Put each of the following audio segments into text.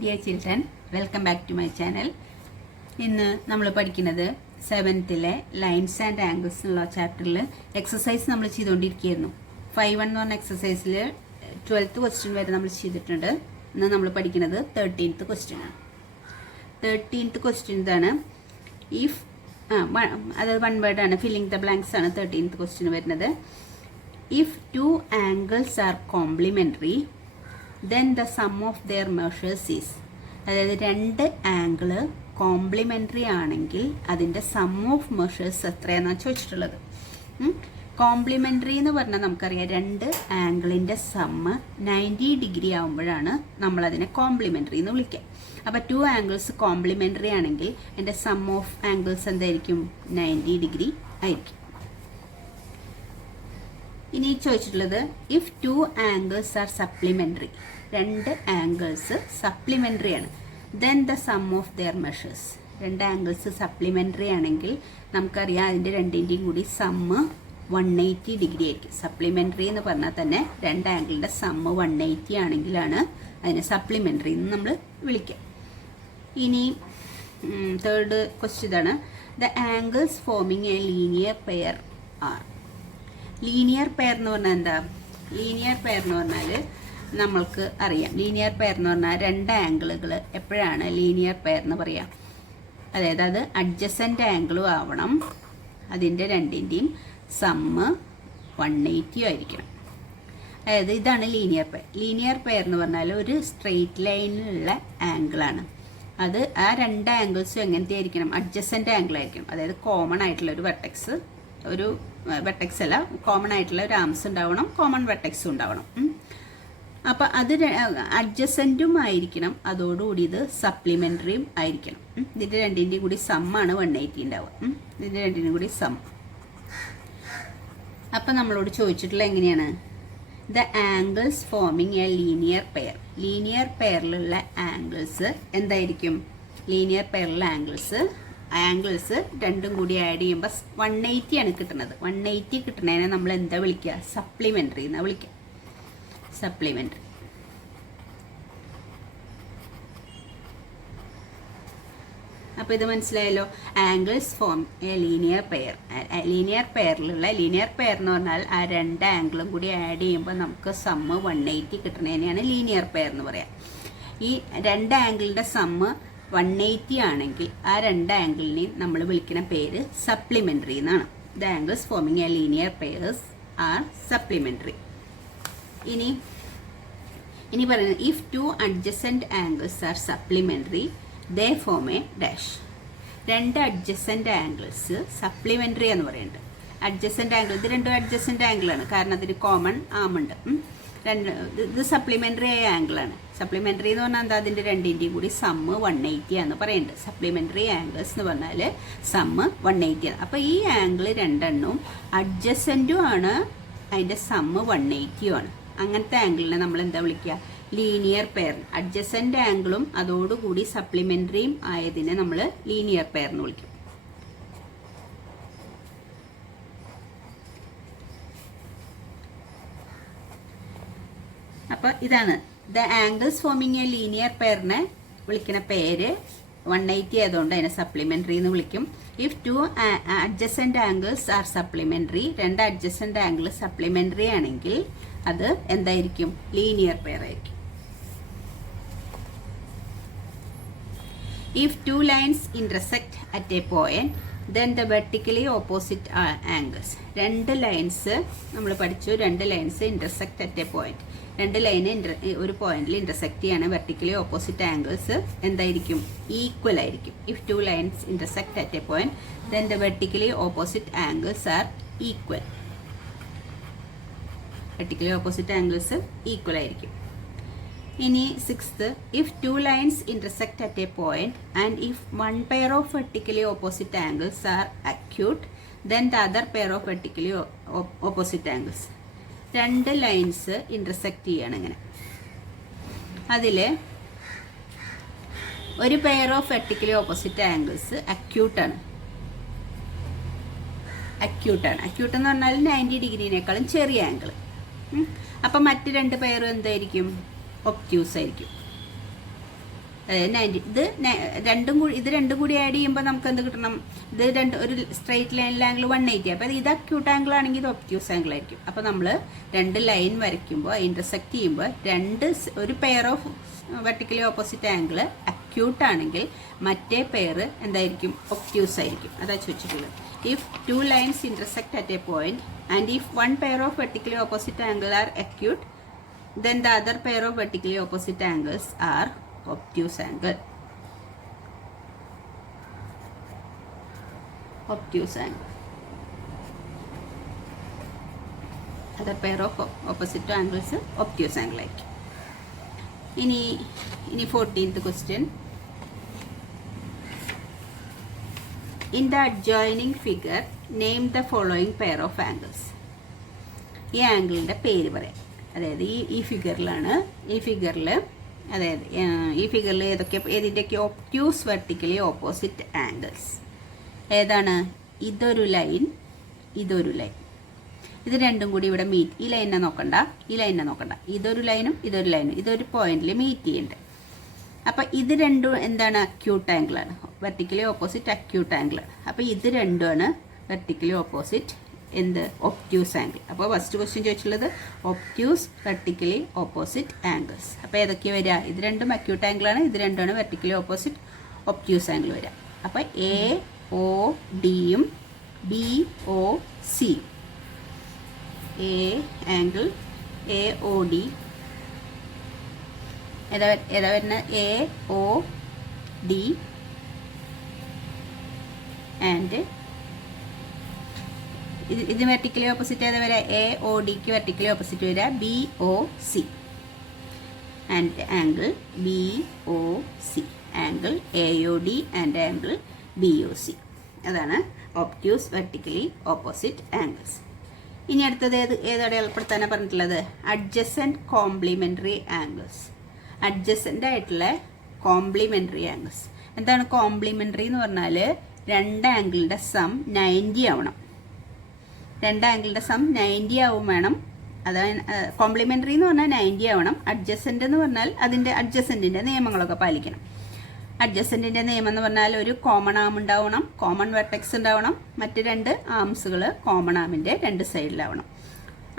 Dear children, welcome back to my channel. ഇന്ന് നമ്മൾ പഠിക്കുന്നത് 7th ലൈൻസ് ആൻഡ് ആംഗിൾസ് എന്നുള്ള ചാപ്റ്ററിൽ എക്സസൈസ് നമ്മൾ ചെയ്തുകൊണ്ടിരിക്കുകയായിരുന്നു. 5.1 എന്ന് പറഞ്ഞ എക്സസൈസിൽ 12th ക്വസ്റ്റ്യൻ വരെ നമ്മൾ ചെയ്തിട്ടുണ്ട്. ഇന്ന് നമ്മൾ പഠിക്കുന്നത് 13th ക്വസ്റ്റ്യൻ ആണ്. 13th ക്വസ്റ്റ്യൻ ഇതാണ്. ഇഫ് അത് വൺ വേർഡ് ആണ്, ഫില്ലിംഗ് ദ ബ്ലാങ്ക്സ് ആണ് 13th ക്വസ്റ്റ്യൻ വരുന്നത്. If two angles are complementary then the sum of their measures is, അതായത് രണ്ട് ആംഗിള് കോംപ്ലിമെൻ്ററി ആണെങ്കിൽ അതിൻ്റെ സം ഓഫ് മെഷേഴ്സ് എത്രയാണെന്നാണ് ചോദിച്ചിട്ടുള്ളത്. കോംപ്ലിമെൻ്ററി എന്ന് പറഞ്ഞാൽ നമുക്കറിയാം രണ്ട് ആംഗിളിൻ്റെ സമ്മ് 90 ഡിഗ്രി ആകുമ്പോഴാണ് നമ്മളതിനെ കോംപ്ലിമെൻ്ററി എന്ന് വിളിക്കുക. അപ്പോൾ 2 ആംഗിൾസ് കോംപ്ലിമെൻ്ററി ആണെങ്കിൽ അതിൻ്റെ സം ഓഫ് ആംഗിൾസ് എന്തായിരിക്കും? 90 ഡിഗ്രി ആയിരിക്കും. ഇനി ചോദിച്ചിട്ടുള്ളത് ഇഫ് 2 ആംഗിൾസ് ആർ സപ്ലിമെൻ്ററി, രണ്ട് ആംഗിൾസ് സപ്ലിമെൻ്ററി ആണ്, then the sum of their measures. രണ്ട് ആംഗിൾസ് സപ്ലിമെൻ്ററി ആണെങ്കിൽ നമുക്കറിയാം അതിൻ്റെ രണ്ടിൻ്റെയും കൂടി സമ്മ് 180 ഡിഗ്രി ആയിരിക്കും. സപ്ലിമെൻ്ററി എന്ന് പറഞ്ഞാൽ തന്നെ രണ്ട് ആംഗിളിൻ്റെ സമ്മ് 180 ആണെങ്കിലാണ് അതിനെ സപ്ലിമെൻ്ററി എന്ന് നമ്മൾ വിളിക്കുക. ഇനി തേർഡ് ക്വസ്റ്റ്യൻ ഇതാണ്. The angles forming a linear pair are. Linear pair എന്ന് പറഞ്ഞാൽ എന്താ? ലീനിയർ പെയർ എന്ന് പറഞ്ഞാൽ നമ്മൾക്ക് അറിയാം, ലീനിയർ പെയർ എന്ന് പറഞ്ഞാൽ രണ്ട് ആംഗിളുകൾ എപ്പോഴാണ് ലീനിയർ പെയർ എന്ന് പറയാം? അതായത് അത് അഡ്ജസൻ്റ് ആംഗിളും ആവണം, അതിൻ്റെ രണ്ടിൻ്റെയും സമ്മ് 180 ആയിരിക്കണം. അതായത് ഇതാണ് ലീനിയർ പെയർ. ലീനിയർ പെയർ എന്ന് പറഞ്ഞാൽ ഒരു സ്ട്രെയിറ്റ് ലൈനിലുള്ള ആംഗിളാണ്. അത് ആ രണ്ട് ആംഗിൾസും എങ്ങനത്തെ ആയിരിക്കണം? അഡ്ജസൻ്റ് ആംഗിൾ ആയിരിക്കണം. അതായത് കോമൺ ആയിട്ടുള്ള ഒരു വെർട്ടെക്സ്, ഒരു വെർട്ടെക്സ് അല്ല, കോമൺ ആയിട്ടുള്ള ഒരു ആംസ് ഉണ്ടാവണം, കോമൺ വെർട്ടെക്സും ഉണ്ടാവണം. അപ്പം അത് അഡ്ജസൻറ്റും ആയിരിക്കണം, അതോടുകൂടി ഇത് സപ്ലിമെൻ്ററിയും ആയിരിക്കണം. ഇതിൻ്റെ രണ്ടിൻ്റെയും കൂടി സമ്മാണ് 180 ഉണ്ടാവുക. ഇതിൻ്റെ രണ്ടിൻ്റെയും കൂടി സം. അപ്പം നമ്മളോട് ചോദിച്ചിട്ടുള്ള എങ്ങനെയാണ്? The angles forming a linear pair. Linear പെയറിലുള്ള ആംഗിൾസ് എന്തായിരിക്കും? ലീനിയർ പെയറിലുള്ള ആംഗിൾസ് രണ്ടും കൂടി ആഡ് ചെയ്യുമ്പോൾ 180 ആണ് കിട്ടുന്നത്. 180 കിട്ടുന്നതിനെ നമ്മൾ എന്താ വിളിക്കുക? സപ്ലിമെൻ്ററി എന്നാണ് വിളിക്കുക. സപ്ലിമെൻ്ററി. അപ്പോൾ ഇത് മനസ്സിലായല്ലോ. Angles form a linear pair. Linear pair എന്ന് പറഞ്ഞാൽ ആ രണ്ട് ആംഗിളും കൂടി ആഡ് ചെയ്യുമ്പോൾ നമുക്ക് സമ്മ് 180 കിട്ടുന്നതിനെയാണ് ലീനിയർ പെയർ എന്ന് പറയാം. ഈ രണ്ട് ആംഗിളിൻ്റെ സമ്മ് 180 ആണെങ്കിൽ ആ രണ്ട് ആംഗിളിനെയും നമ്മൾ വിളിക്കുന്ന പേര് സപ്ലിമെൻ്ററി എന്നാണ്. The angles forming a linear pairs are supplementary. ഇനി പറയുന്നത് if 2 adjacent angles are supplementary they form a dash. രണ്ട് അഡ്ജസൻറ്റ് ആംഗിൾസ് സപ്ലിമെൻ്ററി എന്ന് പറയുന്നുണ്ട്. അഡ്ജസൻറ്റ് ആംഗിൾ, ഇത് രണ്ടും അഡ്ജസൻറ്റ് ആംഗിളാണ്, കാരണം അതിന് കോമൺ ആമുണ്ട്. ഇത് സപ്ലിമെൻ്ററി ആയ ആംഗിളാണ്. സപ്ലിമെൻ്ററി എന്ന് പറഞ്ഞാൽ എന്താ? അതിൻ്റെ രണ്ടിൻ്റെയും കൂടി സമ്മ് 180 ആണെന്ന് പറയുന്നുണ്ട്. സപ്ലിമെൻ്ററി ആംഗിൾസ് എന്ന് പറഞ്ഞാൽ സമ്മ് 180 ആണ്. അപ്പോൾ ഈ ആംഗിൾ രണ്ടെണ്ണവും അഡ്ജസൻറ്റും ആണ്, അതിൻ്റെ സമ്മ് 180 ആണ്. അങ്ങനത്തെ ആംഗിളിനെ നമ്മൾ എന്താ വിളിക്കുക? Linear pair. അഡ്ജസൻറ്റ് ആംഗിളും അതോടുകൂടി സപ്ലിമെൻ്ററിയും ആയതിനെ നമ്മൾ ലീനിയർ പെയർ എന്ന് വിളിക്കും. അപ്പോൾ ഇതാണ് the angles forming a linear പെയറിനെ വിളിക്കുന്ന പേര് 180 ആയതുകൊണ്ട് അതിനെ സപ്ലിമെൻ്ററി എന്ന് വിളിക്കും. If 2 adjacent angles are supplementary, രണ്ട് അഡ്ജസൻറ്റ് ആംഗിൾ സപ്ലിമെൻ്ററി ആണെങ്കിൽ അത് എന്തായിരിക്കും? ലീനിയർ പെയർ ആയിരിക്കും. If 2 lines intersect at a point then the vertically opposite angles. രണ്ട് ലൈൻസ് നമ്മൾ പഠിച്ചു, രണ്ട് lines intersect at a point. രണ്ട് ലൈന് ഒരു പോയിന്റിൽ ഇൻ്റർസെക്റ്റ് ചെയ്യാണ്, വെർട്ടിക്കലി ഓപ്പോസിറ്റ് ആംഗിൾസ് എന്തായിരിക്കും? ഈക്വൽ ആയിരിക്കും. If 2 lines intersect at a point then the vertically opposite angles are equal. Vertically opposite angles equal ആയിരിക്കും. ഇനി 6th, if 2 lines intersect at a point and if one pair of vertically opposite angles are acute then the other pair of vertically opposite angles. രണ്ട് lines intersect ചെയ്യാണ് ഇങ്ങനെ. അതിൽ ഒരു pair of vertically opposite angles അക്യൂട്ടാണ്. Acute എന്ന് പറഞ്ഞാൽ 90 ഡിഗ്രിനേക്കാളും ചെറിയ angle. അപ്പം മറ്റ് രണ്ട് പെയറും എന്തായിരിക്കും? ഒബ്റ്റ്യൂസ് ആയിരിക്കും. അതായത് 90 ഇത് രണ്ടും കൂടി ആഡ് ചെയ്യുമ്പോൾ നമുക്ക് എന്ത് കിട്ടണം? ഒരു സ്ട്രൈറ്റ് ലൈനിലെ ആംഗിൾ 180. അപ്പോൾ ഇത് അക്യൂട്ട് ആംഗിൾ ആണെങ്കിൽ ഇത് ഒബ്റ്റ്യൂസ് ആംഗിൾ ആയിരിക്കും. അപ്പോൾ നമ്മൾ രണ്ട് ലൈൻ വരയ്ക്കുമ്പോൾ ഇന്റർസെക്ട് ചെയ്യുമ്പോൾ ഒരു pair of vertically opposite angle acute ആണെങ്കിൽ മറ്റേ പെയർ എന്തായിരിക്കും? ഒബ്റ്റ്യൂസ് ആയിരിക്കും. അതാ ചോദിച്ചിട്ടുള്ളത്. If two lines intersect at a point and if one pair of vertically opposite angles are acute, then the other pair of vertically opposite angles are obtuse angle. Obtuse angle. Other pair of opposite angles obtuse angle ആയിരിക്കും. ഇനി 14th question. In the adjoining figure, name the following pair of angles. ഈ ആംഗിളിൻ്റെ പേര് പറയാം. അതായത് ഈ ഫിഗറിൽ അതായത് ഈ ഫിഗറിൽ ഏതിൻ്റെയൊക്കെ ഒബ്റ്റ്യൂസ് വെർട്ടിക്കലി ഓപ്പോസിറ്റ് ആംഗിൾസ് ഏതാണ്? ഇതൊരു ലൈൻ, ഇതൊരു ലൈൻ. ഇത് രണ്ടും കൂടി ഇവിടെ മീറ്റ്. ഈ ലൈനെ നോക്കണ്ട, ഇതൊരു ലൈനും ഇതൊരു ലൈനും ഇതൊരു പോയിന്റിൽ മീറ്റ് ചെയ്യുന്നുണ്ട്. അപ്പം ഇത് രണ്ടും എന്താണ്? അക്യൂട്ട് ആംഗിളാണ്. വെർട്ടിക്കലി ഓപ്പോസിറ്റ് അക്യൂട്ട് ആംഗിളാണ്. അപ്പോൾ ഇത് രണ്ടുമാണ് വെർട്ടിക്കലി ഓപ്പോസിറ്റ് ഒബ്റ്റ്യൂസ് ആംഗിൾ. അപ്പോൾ ഫസ്റ്റ് ക്വസ്റ്റ്യൻ ചോദിച്ചുള്ളത് ഒബ്റ്റ്യൂസ് വെർട്ടിക്കലി ഓപ്പോസിറ്റ് ആംഗിൾസ്. അപ്പോൾ ഏതൊക്കെയാണ് വരിക? ഇത് രണ്ടും അക്യൂട്ട് ആംഗിളാണ്, ഇത് രണ്ടുമാണ് വെർട്ടിക്കലി ഓപ്പോസിറ്റ് ഒബ്റ്റ്യൂസ് ആംഗിൾ വരിക. അപ്പോൾ AODയും BOC. ആംഗിൾ AOD ഏതാ വരുന്നത്? AOD ആൻഡ് ഇത് വെർട്ടിക്കലി ഓപ്പോസിറ്റ് ഏതാ വരിക? AODക്ക് വെർട്ടിക്കലി ഓപ്പോസിറ്റ് വരിക BOC and angle BOC. Angle AOD and angle BOC. അതാണ് ഒബ്റ്റ്യൂസ് വെർട്ടിക്കലി ഓപ്പോസിറ്റ് ആംഗിൾസ്. ഇനി അടുത്തത് ഏതാണ് ഏർപ്പെടുത്താനാണ് പറഞ്ഞിട്ടുള്ളത്? Adjacent complementary angles. അഡ്ജസൻ്റ് ആയിട്ടുള്ള കോംപ്ലിമെൻ്ററി ആംഗിൾസ്. എന്താണ് കോംപ്ലിമെൻ്ററി എന്ന് പറഞ്ഞാൽ? രണ്ട് ആംഗിളിൻ്റെ സം 90 ആവണം. രണ്ട് ആംഗിളിൻ്റെ സം 90 ആവും വേണം. അതാണ് കോംപ്ലിമെൻ്ററി എന്ന് പറഞ്ഞാൽ 90 ആവണം. അഡ്ജസൻ്റ് എന്ന് പറഞ്ഞാൽ അതിൻ്റെ അഡ്ജസൻറ്റിൻ്റെ നിയമങ്ങളൊക്കെ പാലിക്കണം. അഡ്ജസൻറ്റിൻ്റെ നിയമം എന്ന് പറഞ്ഞാൽ ഒരു കോമൺ ആം ഉണ്ടാവണം, കോമൺ വെർട്ടെക്സ് ഉണ്ടാവണം, മറ്റ് രണ്ട് ആംസുകൾ കോമൺ ആമിൻ്റെ രണ്ട് സൈഡിലാവണം.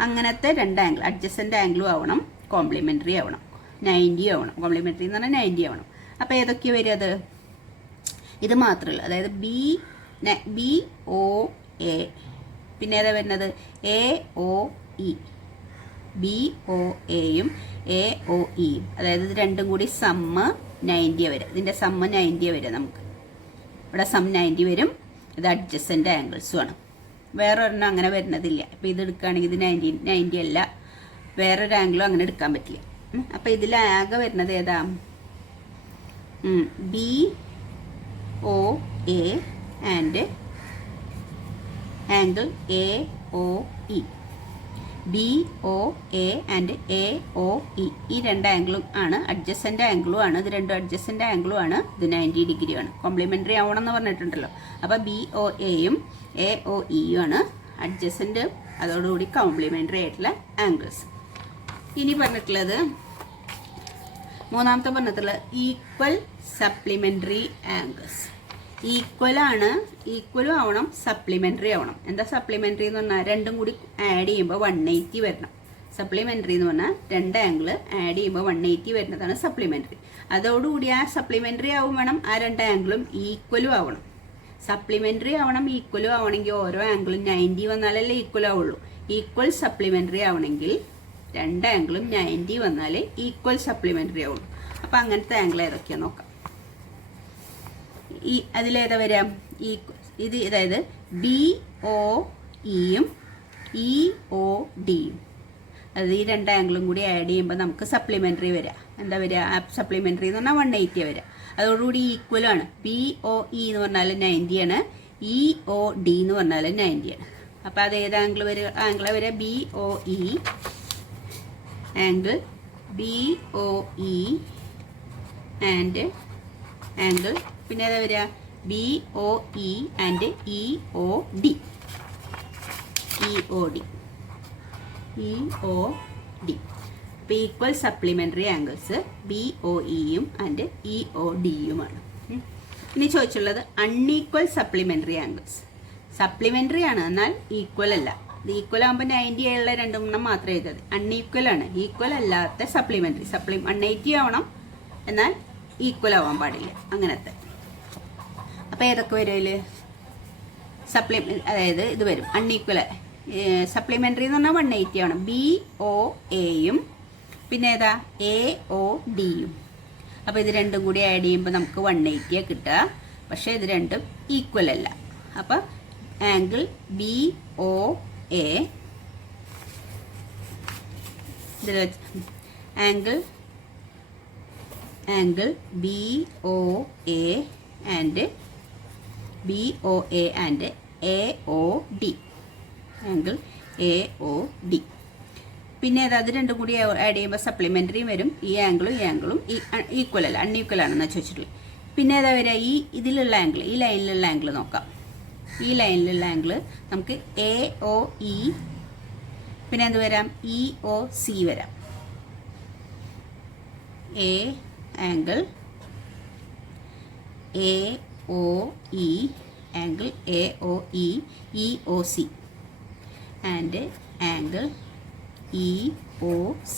അങ്ങനത്തെ രണ്ട് ആംഗിൾ അഡ്ജസൻ്റ് ആംഗിളും ആവണം, കോംപ്ലിമെൻ്ററി ആവണം, 90 ആവണം. കോംപ്ലിമെൻ്ററി എന്ന് പറഞ്ഞാൽ 90 ആവണം. അപ്പോൾ ഏതൊക്കെയാണ് വരിക? അത് ഇത് മാത്രമല്ല. അതായത് BOA. പിന്നെ ഏതാ വരുന്നത്? AOE. BOAയും AOEയും. അതായത് ഇത് രണ്ടും കൂടി സമ്മ് 90 വരും. ഇതിൻ്റെ സമ്മ് 90 വരും. നമുക്ക് ഇവിടെ സം 90 വരും. ഇത് അഡ്ജസൻ്റ് ആംഗിൾസും ആണ്. വേറൊരെണ്ണം അങ്ങനെ വരുന്നതില്ല. ഇപ്പോൾ ഇത് എടുക്കുകയാണെങ്കിൽ ഇത് 90 അല്ല, വേറൊരു ആംഗിളും അങ്ങനെ എടുക്കാൻ പറ്റില്ല. അപ്പോൾ ഇതിലാകെ വരുന്നത് ഏതാ? BOA and angle AOE. BOA and AOE. ഈ രണ്ട് ആംഗിളും ആണ് അഡ്ജസൻ്റ് ആംഗിളും ആണ്. ഇത് രണ്ടും അഡ്ജസൻ്റ് ആംഗിളും ആണ്. ഇത് 90 ഡിഗ്രി ആണ്. കോംപ്ലിമെൻ്ററി ആവണം എന്ന് പറഞ്ഞിട്ടുണ്ടല്ലോ. അപ്പോൾ BOAയും AOEയും ആണ് അഡ്ജസൻ്റ്, അതോടുകൂടി കോംപ്ലിമെൻ്ററി ആയിട്ടുള്ള ആംഗിൾസ്. ഇനി പറഞ്ഞിട്ടുള്ളത് മൂന്നാമത്തെ പറഞ്ഞിട്ടുള്ളത് ഈക്വൽ സപ്ലിമെൻ്ററി ആംഗിൾസ്. ഈക്വലും ആവണം, സപ്ലിമെൻ്ററി ആവണം. എന്താ സപ്ലിമെൻ്ററി എന്ന് പറഞ്ഞാൽ? രണ്ടും കൂടി ആഡ് ചെയ്യുമ്പോൾ 180 വരണം. സപ്ലിമെൻ്ററി എന്ന് പറഞ്ഞാൽ രണ്ട് ആംഗിൾ ആഡ് ചെയ്യുമ്പോൾ 180 വരുന്നതാണ് സപ്ലിമെൻ്ററി. അതോടുകൂടി ആ സപ്ലിമെൻ്ററി ആവും വേണം, ആ രണ്ട് ആംഗിളും ഈക്വലും ആവണം. സപ്ലിമെൻ്ററി ആവണം, ഈക്വലും ആവണമെങ്കിൽ ഓരോ ആംഗിളും 90 വന്നാലല്ലേ ഈക്വൽ ആവുള്ളൂ. ഈക്വൽ സപ്ലിമെൻ്ററി ആവണമെങ്കിൽ രണ്ട് ആംഗിളും 90 വന്നാലേ ഈക്വൽ സപ്ലിമെൻ്ററി ആവുള്ളൂ. അപ്പം അങ്ങനത്തെ ആംഗിൾ ഏതൊക്കെയാണ് നോക്കാം. അതിലേതാ വരാം? ഇത് അതായത് BOEയും EODയും. അതായത് ഈ രണ്ട് ആംഗിളും കൂടി ആഡ് ചെയ്യുമ്പോൾ നമുക്ക് സപ്ലിമെൻ്ററി വരാം. എന്താ വരിക? സപ്ലിമെൻ്ററി എന്ന് പറഞ്ഞാൽ 180 വരിക. അതോടുകൂടി ഈക്വലാണ്. BOE എന്ന് പറഞ്ഞാൽ 90 ആണ്, EOD എന്ന് പറഞ്ഞാൽ 90 ആണ്. അപ്പോൾ അത് ഏത് ആംഗിൾ വരിക? ആംഗിളെ വരിക BOE angle BOE and angle പിന്നെ ഏതാ വരിക? BOE and EOD. അപ്പോൾ ഈക്വൽ സപ്ലിമെൻ്ററി ആംഗിൾസ് BOEയും ആൻഡ് EODയുമാണ്. ഇനി ചോദിച്ചുള്ളത് അൺഈക്വൽ സപ്ലിമെൻ്ററി ആംഗിൾസ്. സപ്ലിമെൻ്ററി ആണ് എന്നാൽ ഈക്വൽ അല്ല. ഇത് ഈക്വൽ ആകുമ്പോൾ 90 ഉള്ള രണ്ടെണ്ണം മാത്രമേ എഴുതത്. അൺഈക്വൽ ആണ്, ഈക്വൽ അല്ലാത്ത സപ്ലിമെൻ്ററി. 180 ആവണം എന്നാൽ ഈക്വൽ ആവാൻ പാടില്ല, അങ്ങനത്തെ. അപ്പോൾ ഏതൊക്കെ വരും ഇതിൽ? അതായത് ഇത് വരും അൺഈക്വൽ. സപ്ലിമെൻ്ററി എന്ന് പറഞ്ഞാൽ 180 ആണ്. BOAയും പിന്നെ ഏതാ AODയും. അപ്പോൾ ഇത് രണ്ടും കൂടി ആഡ് ചെയ്യുമ്പോൾ നമുക്ക് 180 കിട്ടുക. പക്ഷേ ഇത് രണ്ടും ഈക്വൽ അല്ല. അപ്പോൾ ആംഗിൾ BOA ഇതിൽ angle BOA and AOD. Angle AOD. പിന്നെ അത് രണ്ടും കൂടി ആഡ് ചെയ്യുമ്പോൾ സപ്ലിമെൻ്ററിയും വരും. ഈ ആംഗിളും ഈക്വൽ അല്ല, അൺഈക്വൽ ആണെന്ന് ചോദിച്ചിട്ടുള്ളത്. പിന്നെ ഏതാ വരിക? ഇതിലുള്ള ആംഗിൾ, ഈ ലൈനിലുള്ള ആംഗിൾ നോക്കാം. ഈ ലൈനിലുള്ള ആംഗിൾ നമുക്ക് AOE, പിന്നെ എന്ത് വരാം? EOC വരാം. Angle AOE, angle AOE, EOC and angle EOC.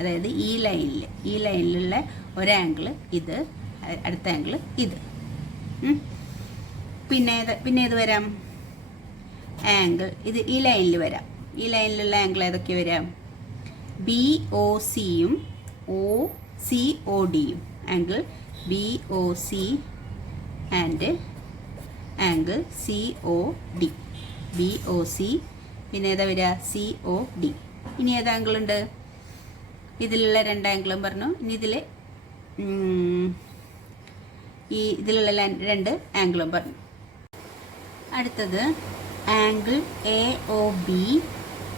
അതായത് ഈ ലൈനിലുള്ള ഒരാംഗിൾ ഇത്, അടുത്ത ആംഗിൾ ഇത്. പിന്നെ ഇത് വരാം ആംഗിൾ, ഇത് ഈ ലൈനിൽ വരാം. ഈ ലൈനിലുള്ള ആംഗിൾ ഏതൊക്കെ വരാം? BOCയും CODയും. Angle BOC and angle COD. BOC പിന്നെ ഏതാ വരിക? COD. ഇനി ഏത് ആംഗിൾ ഉണ്ട്? ഇതിലുള്ള രണ്ട് ആംഗിളും പറഞ്ഞു. ഇനി ഇതിലുള്ള രണ്ട് ആംഗിളും പറഞ്ഞു. അടുത്തത് ആംഗിൾ AOB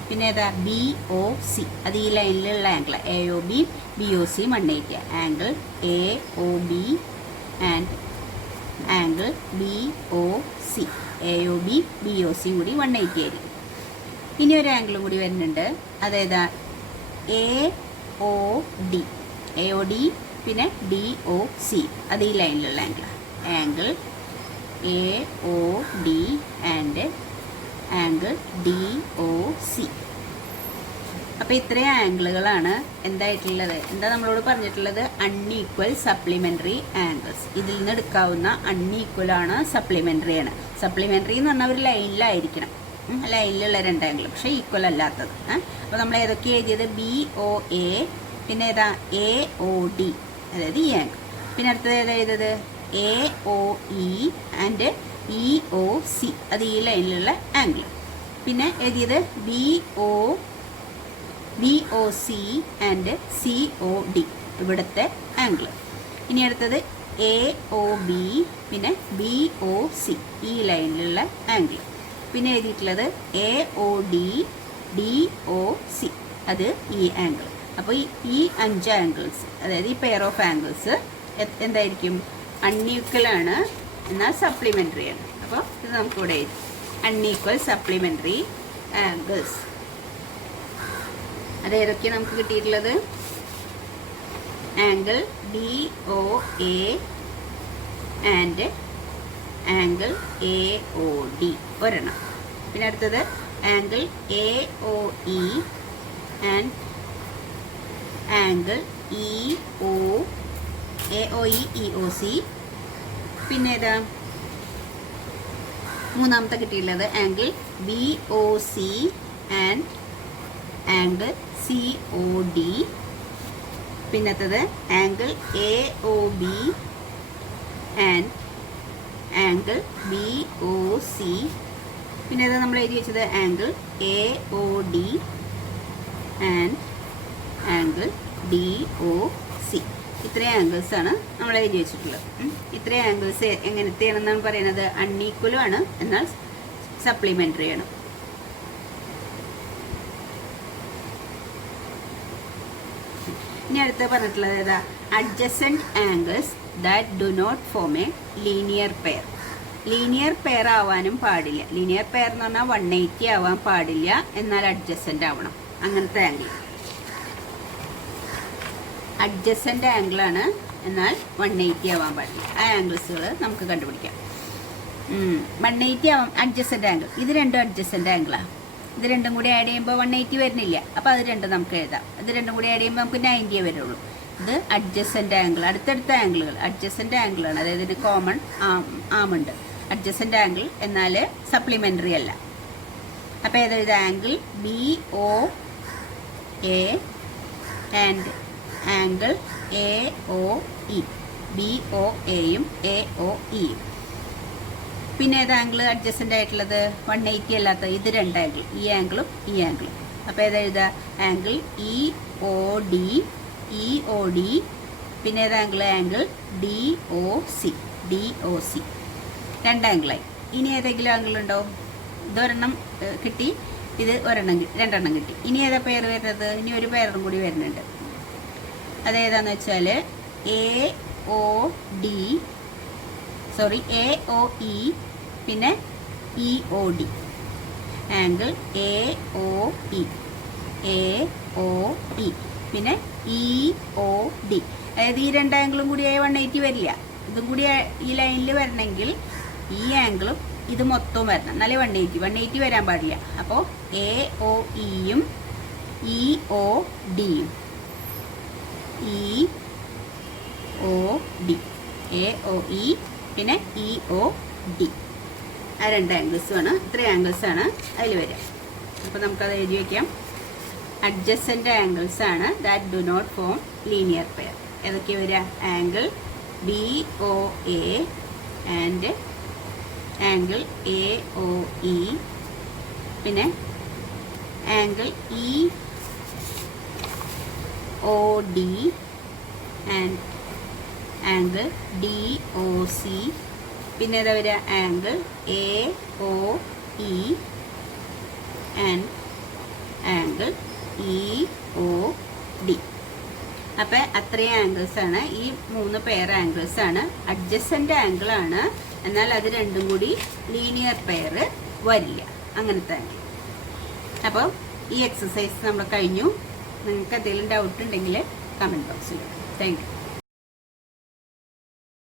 പിന്നെ ഏതാ? BOC. അത് ഈ ലൈനിലുള്ള ആംഗിൾ. AOB BOC 180. Angle AOB and angle BOC. AOB BOC കൂടി 180 ആയിരിക്കും. ഇനി ഒരു ആംഗിളും കൂടി വരുന്നുണ്ട്. അതേതാ? AOD പിന്നെ DOC. അത് ഈ ലൈനിലുള്ള ആംഗിൾ. Angle AOD and angle DOC. അപ്പോൾ ഇത്രയും ആംഗിളുകളാണ് എന്തായിട്ടുള്ളത്. എന്താ നമ്മളോട് പറഞ്ഞിട്ടുള്ളത്? Unequal supplementary angles. ഇതിൽ നിന്ന് എടുക്കാവുന്ന അൺഈക്വൽ ആണ്, സപ്ലിമെൻ്ററി ആണ്. സപ്ലിമെൻ്ററി എന്ന് പറഞ്ഞാൽ ഒരു ലൈനിലായിരിക്കണം, ലൈനിലുള്ള രണ്ട് ആംഗിൾ, പക്ഷേ ഈക്വൽ അല്ലാത്തത്. അപ്പോൾ നമ്മൾ ഏതൊക്കെ എഴുതിയത്? BOA പിന്നെ ഏതാ? AOD, അതായത് ഈ ആംഗിൾ. പിന്നെ അടുത്തത് ഏതാ എഴുതത്? AOE and EOC. അത് ഈ ലൈനിലുള്ള ആംഗിൾ. പിന്നെ എഴുതിയത് BOC ആൻഡ് COD, ഇവിടുത്തെ ആംഗിൾ. ഇനി അടുത്തത് AOB പിന്നെ BOC, ഈ ലൈനിലുള്ള ആംഗിൾ. പിന്നെ എഴുതിയിട്ടുള്ളത് AOD DOC, അത് ഈ ആംഗിൾ. അപ്പോൾ ഈ 5 ആംഗിൾസ്, അതായത് ഈ പെയർ ഓഫ് ആംഗിൾസ് എന്തായിരിക്കും? അൺഈക്വൽ ആണ് എന്നാൽ സപ്ലിമെൻ്ററി ആണ്. അപ്പോൾ ഇത് നമുക്കിവിടെ എഴുതി അൺഈക്വൽ സപ്ലിമെൻ്ററി ആംഗിൾസ്. അത് ഏതൊക്കെയാണ് നമുക്ക് കിട്ടിയിട്ടുള്ളത്? Angle BOA and angle AOD ഒരെണ്ണം. പിന്നെ അടുത്തത് angle AOE and angle AOE EOC. പിന്നെ ഏതാ മൂന്നാമത്തെ കിട്ടിയിട്ടുള്ളത്? Angle BOC and angle COD. പിന്നത്തത് angle AOB and angle BOC. പിന്നെ അത് നമ്മൾ എഴുതി വെച്ചത് angle AOD and angle DOC. ഇത്രയും ആംഗിൾസ് ആണ് നമ്മൾ എഴുതി വെച്ചിട്ടുള്ളത്. ഇത്രയും ആംഗിൾസ് എങ്ങനത്തെയാണെന്നാണ് പറയുന്നത്? അൺഈക്വലും ആണ് എന്നാൽ സപ്ലിമെൻ്ററി ആണ്. ഇനി അടുത്ത് പറഞ്ഞിട്ടുള്ളത് ഏതാ? Adjacent angles that do not form a linear pair. Linear pair ആവാനും പാടില്ല. ലീനിയർ പെയർ എന്ന് പറഞ്ഞാൽ 180 ആവാൻ പാടില്ല, എന്നാൽ അഡ്ജസൻ്റ് ആവണം, അങ്ങനത്തെ ആംഗിൾ. അഡ്ജസൻ്റ് ആംഗിളാണ്, എന്നാൽ 180 ആവാൻ പാടില്ല. ആ ആംഗിൾസുകൾ നമുക്ക് കണ്ടുപിടിക്കാം. 180 ആവാം അഡ്ജസൻ്റ് ആംഗിൾ. ഇത് രണ്ടും അഡ്ജസൻ്റ് ആംഗിളാണ്. ഇത് രണ്ടും കൂടി ആഡ് ചെയ്യുമ്പോൾ 180 വരുന്നില്ല. അപ്പോൾ അത് രണ്ടും നമുക്ക് എഴുതാം. ഇത് രണ്ടും കൂടി ആഡ് ചെയ്യുമ്പോൾ നമുക്ക് 90 വരുള്ളൂ. ഇത് അഡ്ജസൻ്റ് ആംഗിൾ, അടുത്തടുത്ത ആംഗിളുകൾ അഡ്ജസൻ്റ് ആംഗിളാണ്. അതായത് ഇതിന് കോമൺ ആമുണ്ട്. അഡ്ജസൻ്റ് ആംഗിൾ എന്നാൽ സപ്ലിമെൻ്ററി അല്ല. അപ്പോൾ ഏതായത് angle BOA and angle AOE. BOAയും AOEയും. പിന്നെ ഏത് ആംഗിൾ അഡ്ജസൻ്റ് ആയിട്ടുള്ളത്? 180 അല്ലാത്ത ഇത് രണ്ട് ആംഗിൾ, ഈ ആംഗിളും ഈ ആംഗിളും. അപ്പോൾ ഏതെഴുതുക? Angle EOD. പിന്നെ ഏത് ആംഗിൾ? Angle DOC. രണ്ട് ആംഗിളായി. ഇനി ഏതെങ്കിലും ആംഗിൾ ഉണ്ടോ? ഇതൊരെണ്ണം കിട്ടി, ഇത് രണ്ടെണ്ണം കിട്ടി. ഇനി ഏതാ പേര് വരുന്നത്? ഇനി ഒരു പേരും കൂടി വരുന്നുണ്ട്. അതേതാന്ന് വെച്ചാൽ AOE പിന്നെ EOD. ആംഗിൾ AOE പിന്നെ EOD. അതായത് ഈ രണ്ട് ആംഗിളും കൂടി 180 വരില്ല. ഇതും കൂടി ഈ ലൈനിൽ വരണമെങ്കിൽ ഈ ആംഗിളും ഇത് മൊത്തവും വരണം, എന്നാലേ 180 വരാൻ പാടില്ല. അപ്പോൾ AOEയും EODയും AOE പിന്നെ EOD. ആ രണ്ട് ആംഗിൾസുമാണ്. ഇത്രയും ആംഗിൾസാണ് അതിൽ വരിക. അപ്പോൾ നമുക്കത് എഴുതി വയ്ക്കാം. അഡ്ജസൻ്റ് ആംഗിൾസ് ആണ് that do not form linear pair. ഏതൊക്കെ വരിക? Angle BOA and angle AOE പിന്നെ angle EOD and angle DOC. പിന്നെ ഏതാ വരിക? Angle AOE and angle EOD. അപ്പം അത്രയും ആംഗിൾസാണ്. ഈ 3 പെയർ ആംഗിൾസാണ്. അഡ്ജസൻ്റ് ആംഗിളാണ്, എന്നാൽ അത് രണ്ടും കൂടി ലീനിയർ പെയർ വരില്ല. അങ്ങനത്തെ ആംഗിൾ. അപ്പോൾ ഈ എക്സസൈസ് നമ്മൾ കഴിഞ്ഞു. നിങ്ങൾക്ക് എന്തെങ്കിലും ഡൗട്ട് ഉണ്ടെങ്കിൽ കമൻറ്റ് ബോക്സിൽ. Thank you.